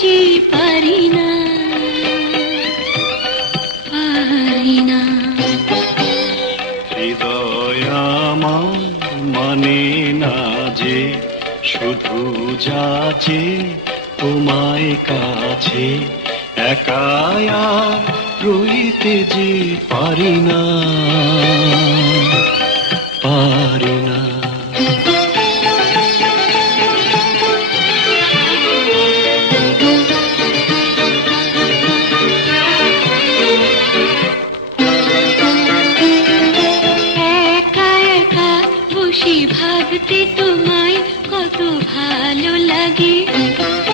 যে পারি না, পারি না। হৃদয় আমার মানে না যে, শুধু যাচে তোমায় কাছে, একা আর রইতে যে পারি না।